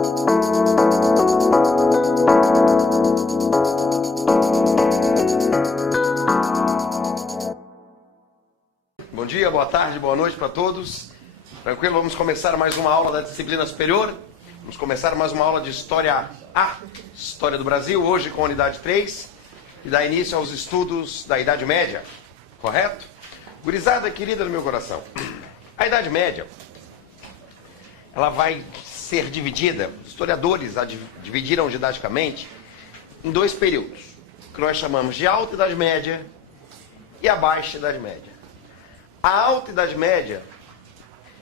Bom dia, boa tarde, boa noite para todos. Tranquilo? Vamos começar mais uma aula da disciplina superior. Vamos começar mais uma aula de História A, História do Brasil, hoje com a unidade 3, e dá início aos estudos da Idade Média, correto? Gurizada querida do meu coração, a Idade Média, ela vai ser dividida, historiadores a dividiram didaticamente, em dois períodos, que nós chamamos de Alta Idade Média e a Baixa Idade Média. A Alta Idade Média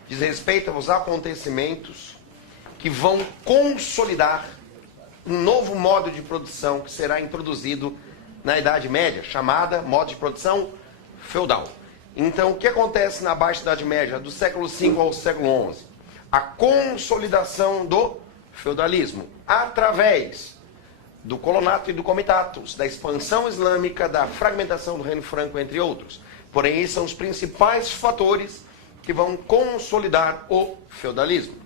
diz respeito aos acontecimentos que vão consolidar um novo modo de produção que será introduzido na Idade Média, chamada modo de produção feudal. Então, o que acontece na Baixa Idade Média, do século V ao século XI? A consolidação do feudalismo, através do colonato e do comitatus, da expansão islâmica, da fragmentação do Reino Franco, entre outros. Porém, esses são os principais fatores que vão consolidar o feudalismo.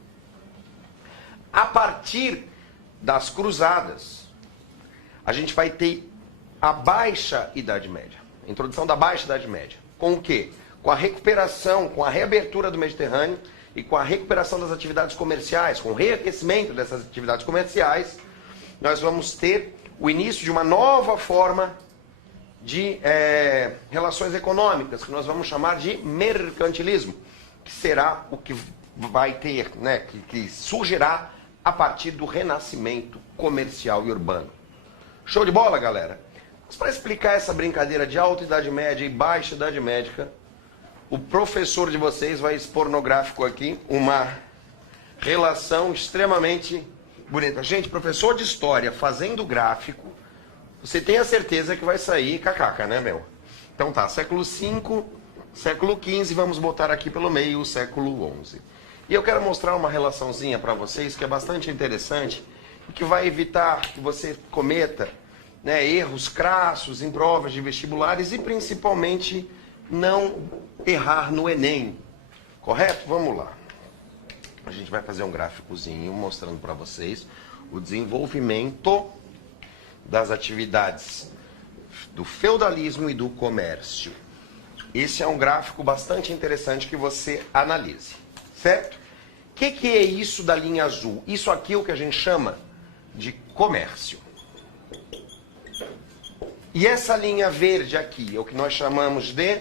A partir das cruzadas, a gente vai ter a Baixa Idade Média, a introdução da Baixa Idade Média. Com o quê? Com a recuperação, com a reabertura do Mediterrâneo e com a recuperação das atividades comerciais, com o reaquecimento dessas atividades comerciais, nós vamos ter o início de uma nova forma de relações econômicas, que nós vamos chamar de mercantilismo, que será o que vai ter, né, que surgirá a partir do renascimento comercial e urbano. Show de bola, galera? Mas para explicar essa brincadeira de Alta Idade Média e Baixa Idade Média, o professor de vocês vai expor no gráfico aqui uma relação extremamente bonita. Gente, professor de História fazendo gráfico, você tem a certeza que vai sair cacaca, né, meu? Então tá, século V, século XV, vamos botar aqui pelo meio o século XI. E eu quero mostrar uma relaçãozinha para vocês que é bastante interessante e que vai evitar que você cometa, né, erros crassos em provas de vestibulares e principalmente não errar no Enem. Correto? Vamos lá. A gente vai fazer um gráficozinho mostrando para vocês o desenvolvimento das atividades do feudalismo e do comércio. Esse é um gráfico bastante interessante que você analise, certo? O que é isso da linha azul? Isso aqui é o que a gente chama de comércio. E essa linha verde aqui é o que nós chamamos de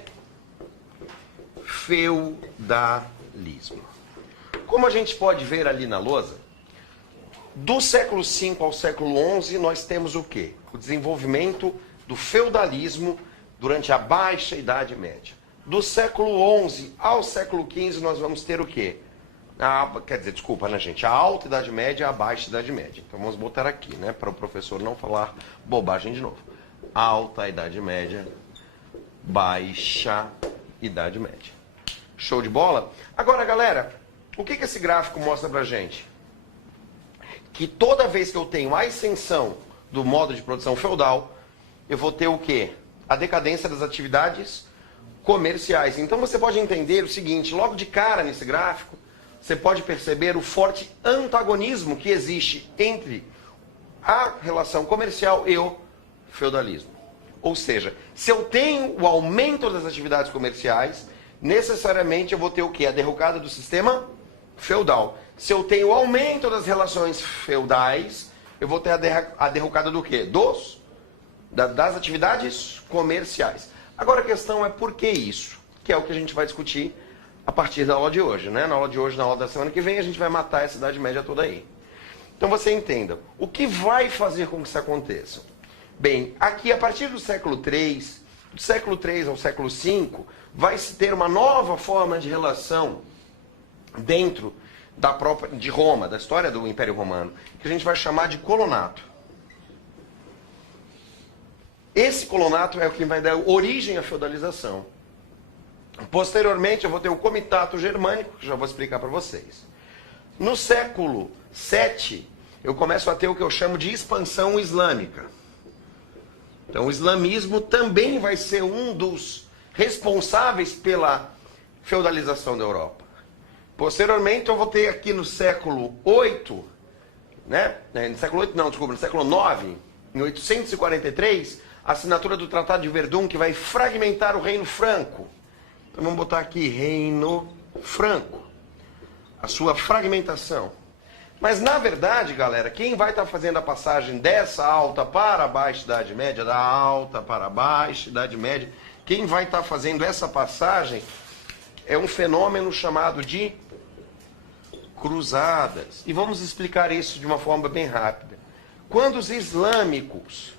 feudalismo. Como a gente pode ver ali na lousa, do século V ao século XI, nós temos o quê? O desenvolvimento do feudalismo durante a Baixa Idade Média. Do século XI ao século XV, nós vamos ter o quê? Quer dizer, desculpa, né, gente? A Alta Idade Média e a Baixa Idade Média. Então, vamos botar aqui, né? Para o professor não falar bobagem de novo. Alta Idade Média, Baixa Idade Média. Show de bola? Agora, galera, o que esse gráfico mostra pra gente? Que toda vez que eu tenho a ascensão do modo de produção feudal, eu vou ter o quê? A decadência das atividades comerciais. Então você pode entender o seguinte, logo de cara nesse gráfico, você pode perceber o forte antagonismo que existe entre a relação comercial e o feudalismo. Ou seja, se eu tenho o aumento das atividades comerciais, necessariamente eu vou ter o quê? A derrocada do sistema feudal. Se eu tenho o aumento das relações feudais, eu vou ter a derrocada do quê? Das atividades comerciais. Agora a questão é por que isso? Que é o que a gente vai discutir a partir da aula de hoje, né? Na aula de hoje, na aula da semana que vem, a gente vai matar essa Idade Média toda aí. Então você entenda, o que vai fazer com que isso aconteça? Bem, aqui a partir do século III, do século III ao século V, vai se ter uma nova forma de relação dentro de Roma, da história do Império Romano, que a gente vai chamar de colonato. Esse colonato é o que vai dar origem à feudalização. Posteriormente, eu vou ter o comitato germânico, que já vou explicar para vocês. No século VII, eu começo a ter o que eu chamo de expansão islâmica. Então, o islamismo também vai ser um dos responsáveis pela feudalização da Europa. Posteriormente, eu vou ter aqui no século VIII né? No século VIII, não, desculpa, no século IX, em 843, a assinatura do Tratado de Verdun, que vai fragmentar o Reino Franco. Então vamos botar aqui, Reino Franco. A sua fragmentação. Mas, na verdade, galera, quem vai estar fazendo a passagem dessa alta para a baixa Idade Média, da alta para a baixa Idade Média, quem vai estar fazendo essa passagem é um fenômeno chamado de cruzadas. E vamos explicar isso de uma forma bem rápida. Quando os islâmicos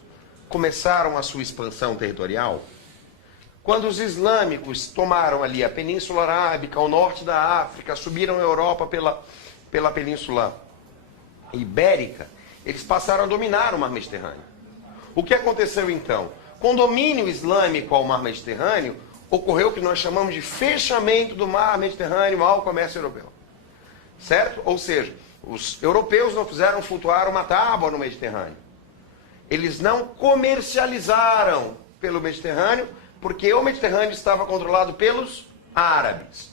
começaram a sua expansão territorial, quando os islâmicos tomaram ali a Península Arábica, o norte da África, subiram a Europa pela Península Ibérica, eles passaram a dominar o Mar Mediterrâneo. O que aconteceu então? Com o domínio islâmico ao Mar Mediterrâneo, ocorreu o que nós chamamos de fechamento do Mar Mediterrâneo ao comércio europeu. Certo? Ou seja, os europeus não fizeram flutuar uma tábua no Mediterrâneo. Eles não comercializaram pelo Mediterrâneo, porque o Mediterrâneo estava controlado pelos árabes.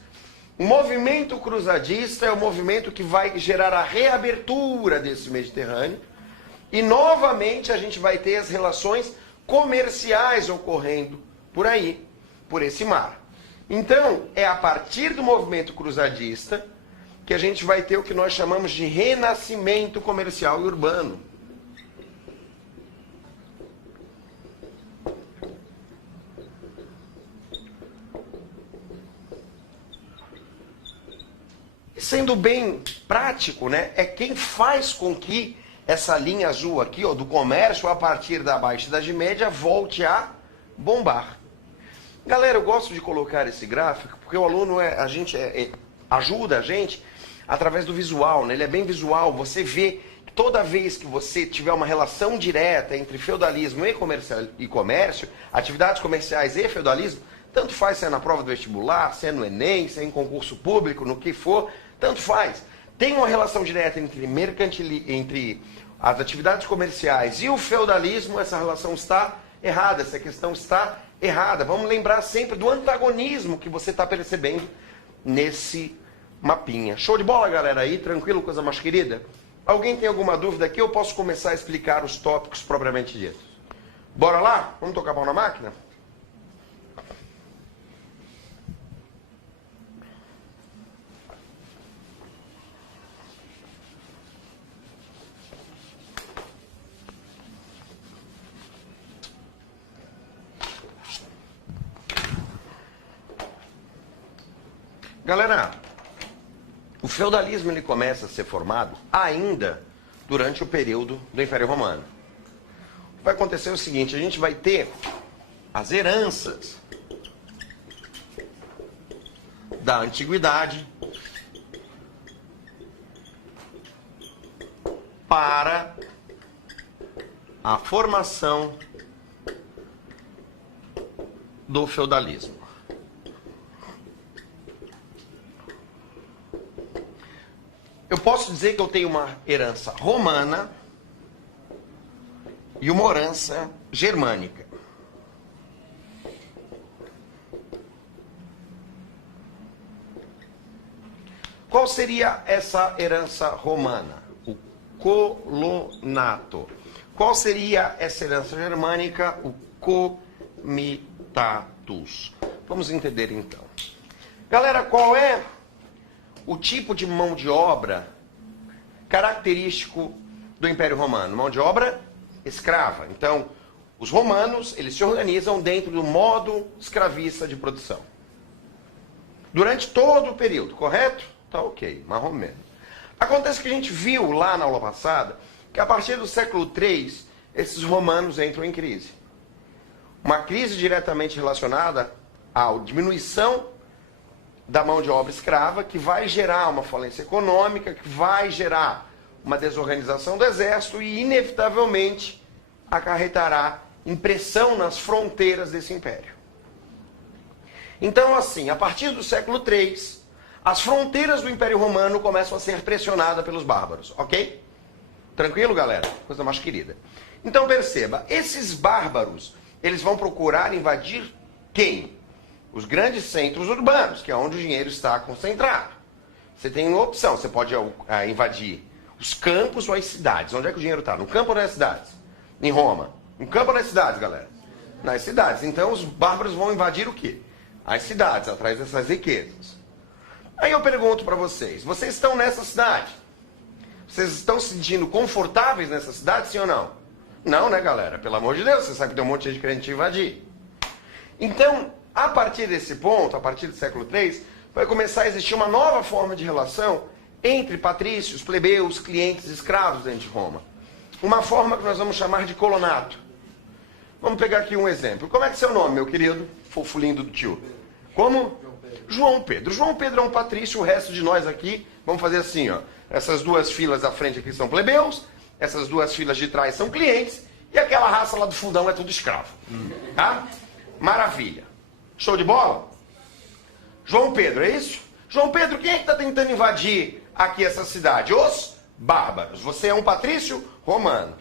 O movimento cruzadista é o movimento que vai gerar a reabertura desse Mediterrâneo e novamente a gente vai ter as relações comerciais ocorrendo por aí, por esse mar. Então, é a partir do movimento cruzadista que a gente vai ter o que nós chamamos de renascimento comercial e urbano. Sendo bem prático, né, é quem faz com que essa linha azul aqui, ó, do comércio a partir da Baixa Idade Média volte a bombar. Galera, eu gosto de colocar esse gráfico porque o aluno ajuda a gente através do visual, né? Ele é bem visual. Você vê que toda vez que você tiver uma relação direta entre feudalismo e comércio, atividades comerciais e feudalismo, tanto faz se é na prova do vestibular, se é no Enem, se é em concurso público, no que for, tanto faz. Tem uma relação direta entre as atividades comerciais e o feudalismo, essa relação está errada, essa questão está errada. Vamos lembrar sempre do antagonismo que você está percebendo nesse mapinha. Show de bola, galera? Aí, tranquilo, coisa mais querida? Alguém tem alguma dúvida aqui? Eu posso começar a explicar os tópicos propriamente ditos. Bora lá? Vamos tocar pau na máquina? Galera, o feudalismo ele começa a ser formado ainda durante o período do Império Romano. Vai acontecer o seguinte, a gente vai ter as heranças da antiguidade para a formação do feudalismo. Eu posso dizer que eu tenho uma herança romana e uma herança germânica. Qual seria essa herança romana? O colonato. Qual seria essa herança germânica? O comitatus. Vamos entender então. Galera, qual é o tipo de mão de obra característico do Império Romano? Mão de obra escrava. Então, os romanos, eles se organizam dentro do modo escravista de produção. Durante todo o período, correto? Tá ok, mais ou menos. Acontece que a gente viu lá na aula passada que a partir do século III, esses romanos entram em crise. Uma crise diretamente relacionada à diminuição da mão de obra escrava, que vai gerar uma falência econômica, que vai gerar uma desorganização do exército e, inevitavelmente, acarretará impressão nas fronteiras desse império. Então, assim, a partir do século III, as fronteiras do Império Romano começam a ser pressionadas pelos bárbaros, ok? Tranquilo, galera? Coisa mais querida. Então, perceba, esses bárbaros, eles vão procurar invadir quem? Os grandes centros urbanos, que é onde o dinheiro está concentrado. Você tem uma opção, você pode invadir Os campos ou as cidades. Onde é que o dinheiro está? No campo ou nas cidades? Em Roma. No campo ou nas cidades, galera? Nas cidades. Então os bárbaros vão invadir o quê? As cidades, atrás dessas riquezas. Aí eu pergunto para vocês estão nessa cidade? Vocês estão se sentindo confortáveis nessa cidade, sim ou não? Não, né, galera? Pelo amor de Deus, você sabe que tem um monte de gente querendo te invadir. Então, a partir desse ponto, a partir do século III, vai começar a existir uma nova forma de relação entre patrícios, plebeus, clientes e escravos dentro de Roma. Uma forma que nós vamos chamar de colonato. Vamos pegar aqui um exemplo. Como é que é seu nome, meu querido? Fofo lindo do tio. Como? João Pedro. João Pedro é um patrício, o resto de nós aqui, vamos fazer assim, ó. Essas duas filas à frente aqui são plebeus, essas duas filas de trás são clientes, e aquela raça lá do fundão é tudo escravo. Tá? Maravilha. Show de bola? João Pedro, é isso? João Pedro, quem é que está tentando invadir aqui essa cidade? Os bárbaros. Você é um patrício romano.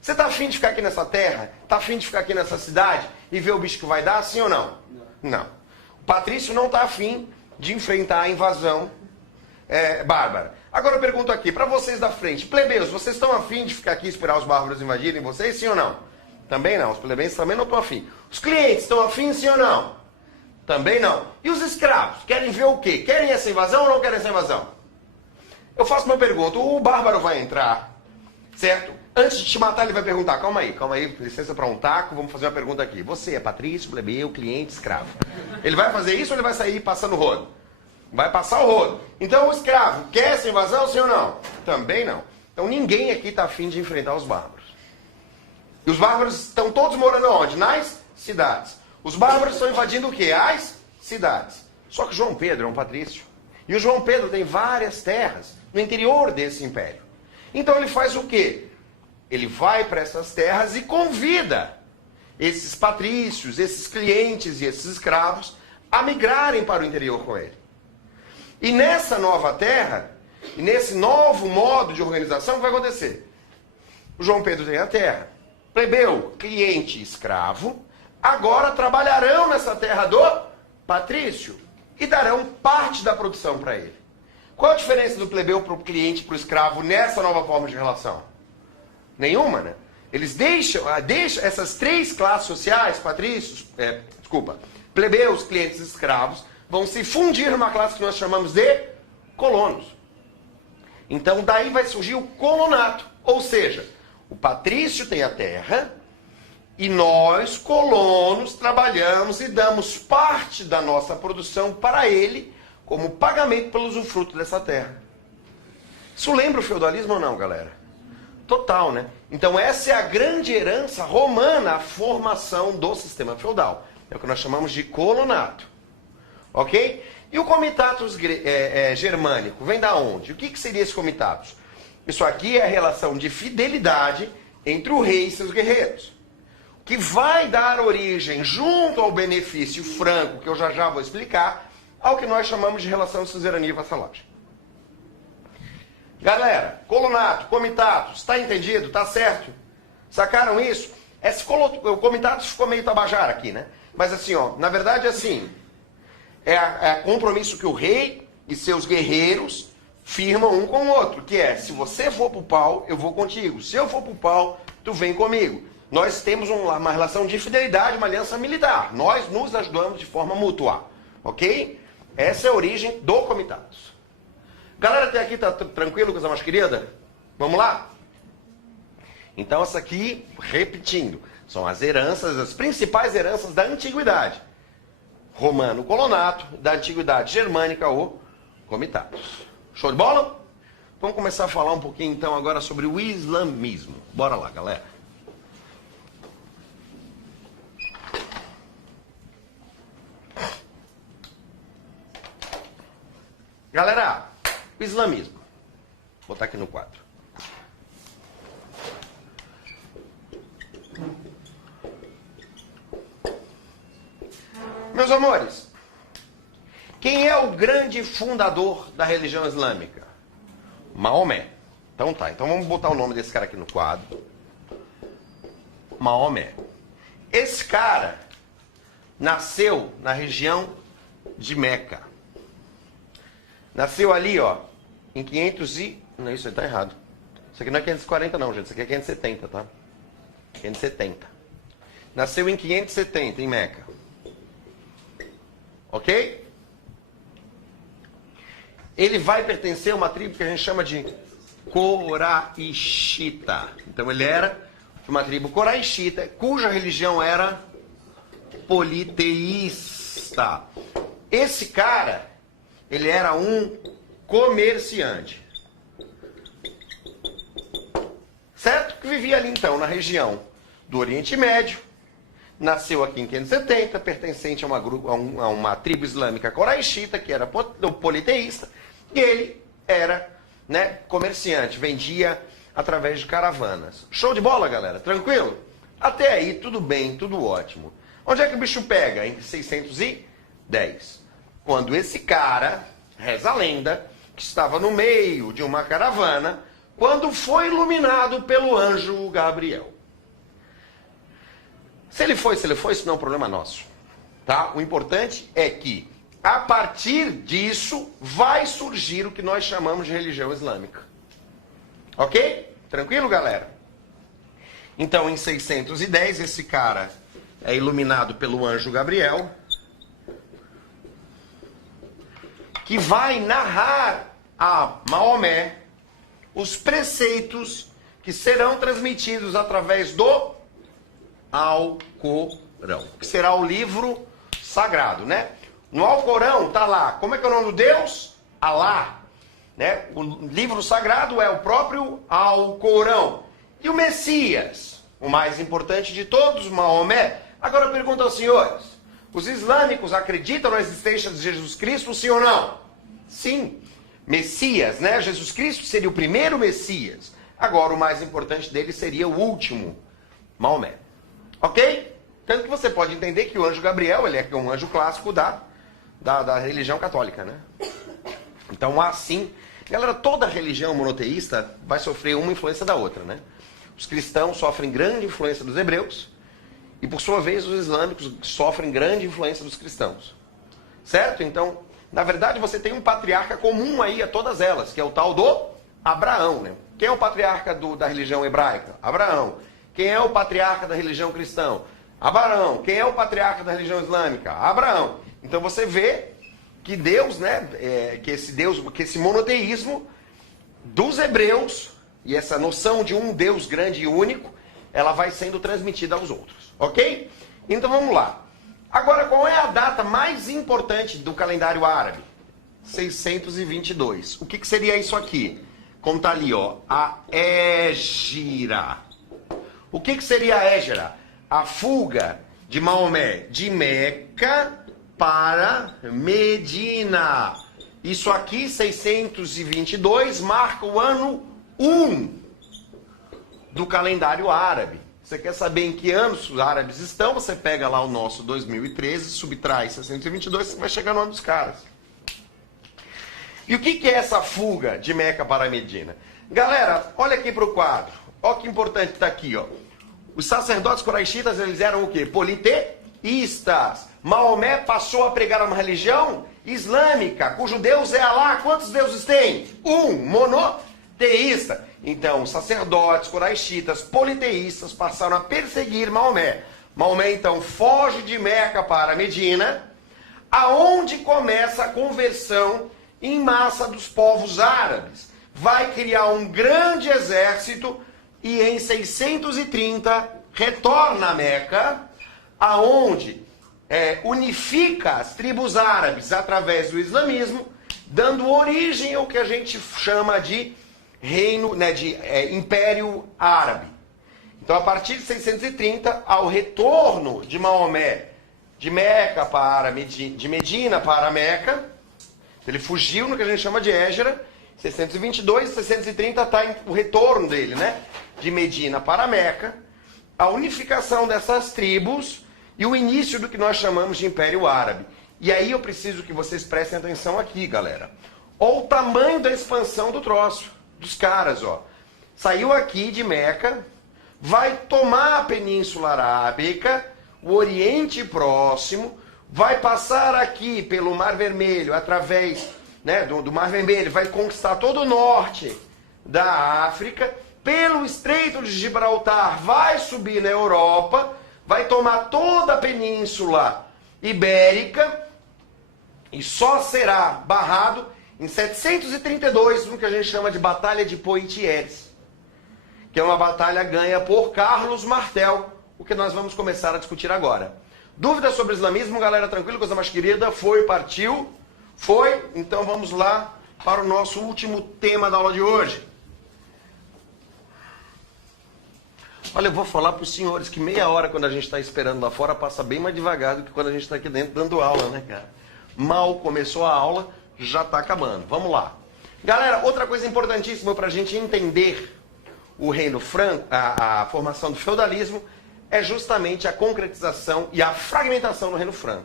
Você está afim de ficar aqui nessa terra? Está afim de ficar aqui nessa cidade e ver o bicho que vai dar, sim ou não? Não. O patrício não está afim de enfrentar a invasão bárbara. Agora eu pergunto aqui, para vocês da frente, plebeus, vocês estão afim de ficar aqui e esperar os bárbaros invadirem vocês, sim ou não? Também não. Os plebeus também não estão afim. Os clientes estão afim, sim ou não? Também não. E os escravos? Querem ver o quê? Querem essa invasão ou não querem essa invasão? Eu faço uma pergunta. O bárbaro vai entrar, certo? Antes de te matar, ele vai perguntar, calma aí, licença para um taco, vamos fazer uma pergunta aqui. Você é patrício, plebeu, cliente, escravo. Ele vai fazer isso ou ele vai sair passando o rodo? Vai passar o rodo. Então o escravo quer essa invasão, sim ou não? Também não. Então ninguém aqui está afim de enfrentar os bárbaros. E os bárbaros estão todos morando onde? Nas cidades. Os bárbaros estão invadindo o quê? As cidades. Só que João Pedro é um patrício. E o João Pedro tem várias terras no interior desse império. Então ele faz o quê? Ele vai para essas terras e convida esses patrícios, esses clientes e esses escravos a migrarem para o interior com ele. E nessa nova terra, e nesse novo modo de organização, o que vai acontecer? O João Pedro tem a terra. Plebeu, cliente e escravo, agora trabalharão nessa terra do patrício e darão parte da produção para ele. Qual a diferença do plebeu para o cliente e para o escravo nessa nova forma de relação? Nenhuma, né? Eles deixam essas três classes sociais, patrícios, plebeus, clientes e escravos, vão se fundir numa classe que nós chamamos de colonos. Então daí vai surgir o colonato, ou seja, o patrício tem a terra e nós, colonos, trabalhamos e damos parte da nossa produção para ele como pagamento pelo usufruto dessa terra. Isso lembra o feudalismo ou não, galera? Total, né? Então essa é a grande herança romana, a formação do sistema feudal. É o que nós chamamos de colonato. Ok? E o comitatus germânico vem da onde? O que seria esse comitatus? Isso aqui é a relação de fidelidade entre o rei e seus guerreiros. Que vai dar origem, junto ao benefício franco, que eu já vou explicar, ao que nós chamamos de relação de suzerania e vassalagem. Galera, colonato, comitatus, está entendido? Está certo? Sacaram isso? O comitatus ficou meio tabajara aqui, né? Mas assim, ó, na verdade assim, é compromisso que o rei e seus guerreiros firmam um com o outro, que é, se você for pro pau, eu vou contigo. Se eu for pro pau, tu vem comigo. Nós temos uma relação de fidelidade, uma aliança militar. Nós nos ajudamos de forma mútua, ok? Essa é a origem do comitatus. Galera, até aqui tá tranquilo, coisa mais querida? Vamos lá? Então essa aqui, repetindo, são as heranças, as principais heranças da antiguidade. Romano, colonato, da antiguidade germânica, o comitatus. Show de bola? Vamos começar a falar um pouquinho então agora sobre o islamismo. Bora lá, galera. Galera, o islamismo. Vou botar aqui no quadro. Meus amores, quem é o grande fundador da religião islâmica? Maomé. Então tá, então vamos botar o nome desse cara aqui no quadro. Maomé. Esse cara nasceu na região de Meca. Nasceu ali, ó, em 500 e... Não, isso aí tá errado. Isso aqui não é 540 não, gente. Isso aqui é 570, tá? 570. Nasceu em 570, em Meca. Ok? Ele vai pertencer a uma tribo que a gente chama de Coraixita. Então ele era de uma tribo coraixita, cuja religião era politeísta. Esse cara, ele era um comerciante. Certo? Que vivia ali então, na região do Oriente Médio. Nasceu aqui em 570, pertencente a uma tribo islâmica coraixita, que era politeísta. E ele era, né, comerciante, vendia através de caravanas. Show de bola, galera? Tranquilo? Até aí, tudo bem, tudo ótimo. Onde é que o bicho pega? Em 610. Quando esse cara, reza a lenda, que estava no meio de uma caravana, quando foi iluminado pelo anjo Gabriel. Se ele foi, isso não é um problema nosso. Tá? O importante é que, a partir disso, vai surgir o que nós chamamos de religião islâmica. Ok? Tranquilo, galera? Então, em 610, esse cara é iluminado pelo anjo Gabriel, que vai narrar a Maomé os preceitos que serão transmitidos através do Alcorão, que será o livro sagrado, né? No Alcorão tá lá, como é que é o nome do Deus? Alá, né? O livro sagrado é o próprio Alcorão. E o Messias, o mais importante de todos, Maomé. Agora eu pergunto aos senhores, os islâmicos acreditam na existência de Jesus Cristo, sim ou não? Sim. Messias, né? Jesus Cristo seria o primeiro Messias. Agora o mais importante dele seria o último, Maomé. Ok? Tanto que você pode entender que o anjo Gabriel, ele é um anjo clássico da religião católica, né? Então, assim, galera, toda religião monoteísta vai sofrer uma influência da outra, né? Os cristãos sofrem grande influência dos hebreus e, por sua vez, os islâmicos sofrem grande influência dos cristãos. Certo? Então, na verdade, você tem um patriarca comum aí a todas elas, que é o tal do Abraão, né? Quem é o patriarca da religião hebraica? Abraão. Quem é o patriarca da religião cristã? Abraão. Quem é o patriarca da religião islâmica? Abraão. Então você vê que Deus, né, que esse monoteísmo dos hebreus e essa noção de um Deus grande e único, ela vai sendo transmitida aos outros, ok? Então vamos lá. Agora, qual é a data mais importante do calendário árabe? 622. O que seria isso aqui? Como está ali, ó, a Égira. O que seria a Égira? A fuga de Maomé de Meca para Medina. Isso aqui, 622, marca o ano 1 do calendário árabe. Você quer saber em que anos os árabes estão? Você pega lá o nosso 2013, subtrai 622, você vai chegar no ano dos caras. E o que é essa fuga de Meca para Medina? Galera, olha aqui para o quadro. Olha que importante está aqui, ó. Os sacerdotes coraixitas, eles eram o quê? Politeístas. Maomé passou a pregar uma religião islâmica, cujo Deus é Alá. Quantos deuses tem? Um, monoteísta. Então, os sacerdotes coraixitas, politeístas, passaram a perseguir Maomé. Maomé, então, foge de Meca para Medina, aonde começa a conversão em massa dos povos árabes. Vai criar um grande exército e em 630 retorna a Meca, aonde unifica as tribos árabes através do islamismo, dando origem ao que a gente chama de reino, né, de Império Árabe. Então, a partir de 630, ao retorno de Maomé de Meca para de Medina para Meca, ele fugiu no que a gente chama de Égira. 622, 630 está o retorno dele, né? De Medina para Meca, a unificação dessas tribos e o início do que nós chamamos de Império Árabe. E aí eu preciso que vocês prestem atenção aqui, galera. Olha o tamanho da expansão do troço, dos caras, ó. Saiu aqui de Meca, vai tomar a Península Arábica, o Oriente Próximo, vai passar aqui pelo Mar Vermelho, através, né, do Mar Vermelho, vai conquistar todo o norte da África pelo Estreito de Gibraltar, vai subir na Europa, vai tomar toda a Península Ibérica e só será barrado em 732, no que a gente chama de Batalha de Poitiers, que é uma batalha ganha por Carlos Martel, o que nós vamos começar a discutir agora. Dúvidas sobre o islamismo, galera? Tranquilo, coisa mais querida? Foi, partiu? Foi? Então vamos lá para o nosso último tema da aula de hoje. Olha, eu vou falar para os senhores que meia hora quando a gente está esperando lá fora passa bem mais devagar do que quando a gente está aqui dentro dando aula, né, cara? Mal começou a aula, já está acabando. Vamos lá. Galera, outra coisa importantíssima para a gente entender o Reino Franco, a formação do feudalismo, é justamente a concretização e a fragmentação do Reino Franco.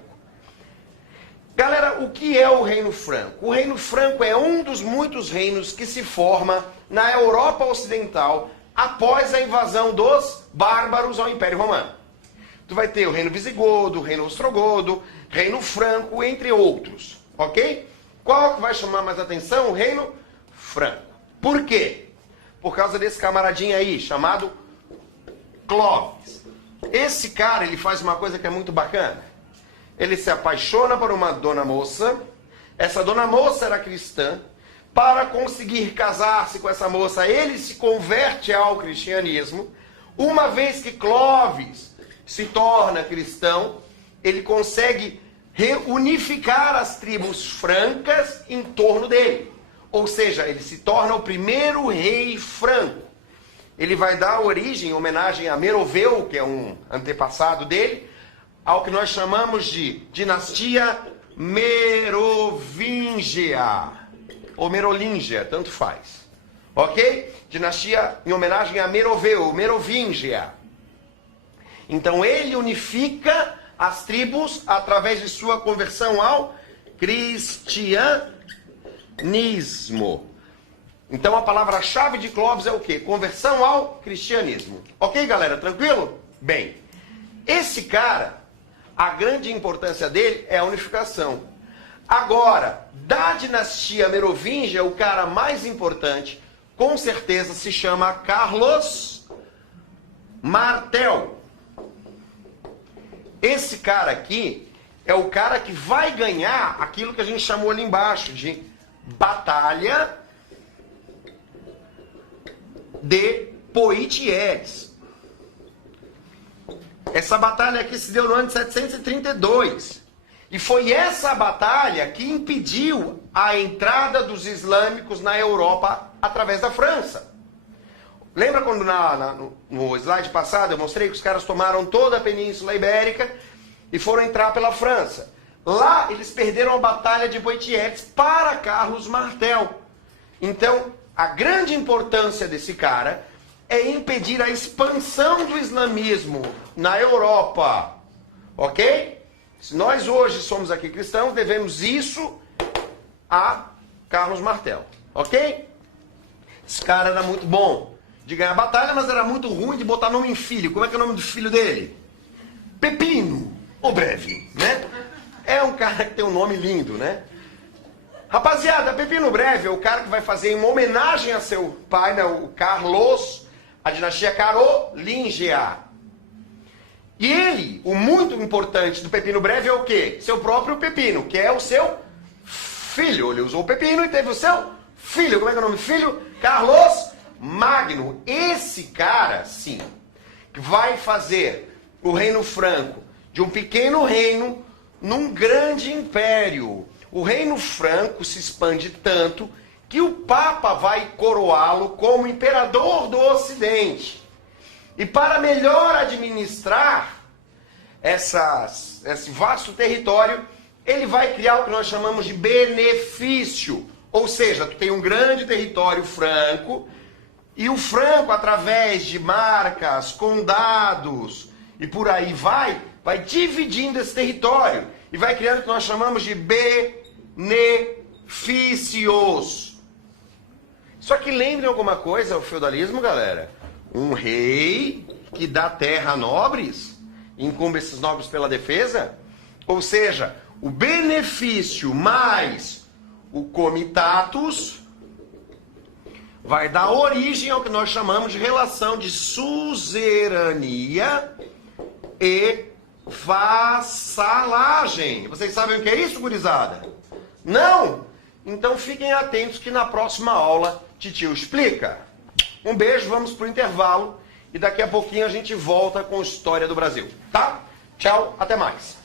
Galera, o que é o Reino Franco? O Reino Franco é um dos muitos reinos que se forma na Europa Ocidental após a invasão dos bárbaros ao Império Romano. Tu vai ter o Reino Visigodo, o Reino Ostrogodo, Reino Franco, entre outros, ok? Qual que vai chamar mais atenção? O Reino Franco. Por quê? Por causa desse camaradinho aí, chamado Clovis. Esse cara, ele faz uma coisa que é muito bacana. Ele se apaixona por uma dona moça. Essa dona moça era cristã. Para conseguir casar-se com essa moça, ele se converte ao cristianismo. Uma vez que Clovis se torna cristão, ele consegue reunificar as tribos francas em torno dele. Ou seja, ele se torna o primeiro rei franco. Ele vai dar origem, em homenagem a Meroveu, que é um antepassado dele, ao que nós chamamos de dinastia Merovingia. Ou Merolíngia, tanto faz. Ok? Dinastia em homenagem a Meroveu, Merovingia. Então ele unifica as tribos através de sua conversão ao cristianismo. Então a palavra-chave de Clovis é o quê? Conversão ao cristianismo. Ok, galera? Tranquilo? Bem, esse cara, a grande importância dele é a unificação. Agora, da dinastia Merovingia, o cara mais importante, com certeza, se chama Carlos Martel. Esse cara aqui é o cara que vai ganhar aquilo que a gente chamou ali embaixo de Batalha de Poitiers. Essa batalha aqui se deu no ano de 732. E foi essa batalha que impediu a entrada dos islâmicos na Europa através da França. Lembra quando no slide passado eu mostrei que os caras tomaram toda a Península Ibérica e foram entrar pela França? Lá eles perderam a Batalha de Poitiers para Carlos Martel. Então, a grande importância desse cara é impedir a expansão do islamismo na Europa. Ok? Se nós hoje somos aqui cristãos, devemos isso a Carlos Martel. Ok? Esse cara era muito bom de ganhar batalha, mas era muito ruim de botar nome em filho. Como é que é o nome do filho dele? Pepino o Breve, né? É um cara que tem um nome lindo, né? Rapaziada, Pepino Breve é o cara que vai fazer uma homenagem a seu pai, né, o Carlos, a dinastia Carolíngia. E ele, o muito importante do Pepino Breve é o quê? Seu próprio Pepino, que é o seu filho. Ele usou o Pepino e teve o seu filho. Como é que é o nome do filho? Carlos Magno. Esse cara, sim, que vai fazer o Reino Franco de um pequeno reino num grande império. O Reino Franco se expande tanto que o Papa vai coroá-lo como imperador do Ocidente. E para melhor administrar esse vasto território, ele vai criar o que nós chamamos de benefício. Ou seja, tu tem um grande território franco, e o franco, através de marcas, condados e por aí vai dividindo esse território. E vai criando o que nós chamamos de benefícios. Só que lembrem alguma coisa, o feudalismo, galera? Um rei que dá terra a nobres, incumbe esses nobres pela defesa, ou seja, o benefício mais o comitatus vai dar origem ao que nós chamamos de relação de suzerania e vassalagem. Vocês sabem o que é isso, gurizada? Não? Então fiquem atentos que na próxima aula Titio explica. Um beijo, vamos pro intervalo e daqui a pouquinho a gente volta com a história do Brasil, tá? Tchau, até mais.